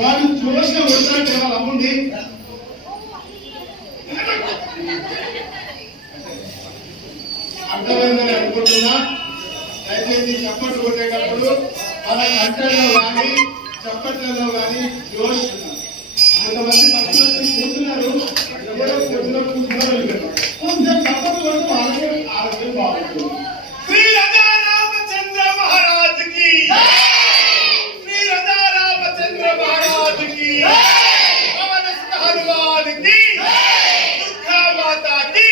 వాళ్ళు చూసిన వస్తారంటే వాళ్ళ అమ్ముంది అర్థమైందని అనుకుంటున్నా. దయచేసి చప్పట్లు కొట్టేటప్పుడు వాళ్ళ కంటల్లో కానీ చప్పట్లలో కానీ జోష్ కొంతమంది పక్కన కూర్చున్నారు, ఎవరో పొద్దున కూర్చున్నారు, కొంచెం చప్పట్లు కొడుతూ ఆరోగ్యం బాగుంటుంది. శ్రీ రాజా రామచంద్ర మహారాజ్ కి, శ్రీ రాజా రామచంద్ర మహారాజ్ కి, పవన సుత హనుమాన్ కి, దుర్గా మాతా కి.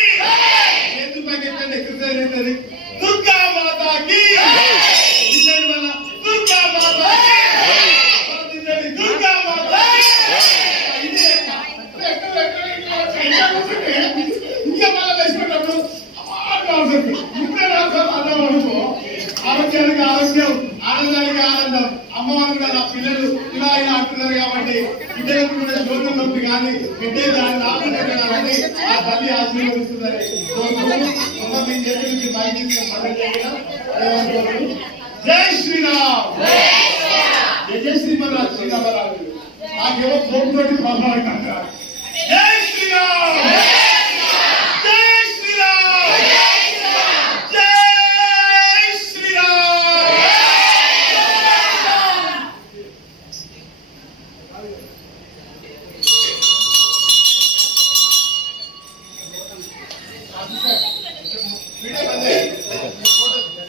ఎందుకు పైకెత్తండి ఎక్సర్సైజ్ అవుతుంది. దుర్గా మాతా కి, దుర్గా మాతా కి, దుర్గా మాతా ఇంకా మళ్ళీ వేసుకున్నప్పుడు ఆరోగ్యానికి ఆరోగ్యం, ఆనందానికి ఆనందం. అమ్మవారు కదా పిల్లలు ఇలా ఇలా అంటున్నారు కాబట్టి బిడ్డలకు కూడా జోన్లు నొప్పి కానీ బిడ్డ ఆపరేషన్ కానీ ఆ తల్లి ఆశీర్వదిస్తుందని మీ చేతి నుంచి బయట జై శ్రీరామ్, జై శ్రీమన్నారాయణ. శ్రీరామరాజు నాకేమో కోపంతో మాట్లాడుకుంటారు. జై శ్రీరామ్, జై శ్రీరామ్, జై శ్రీరామ్.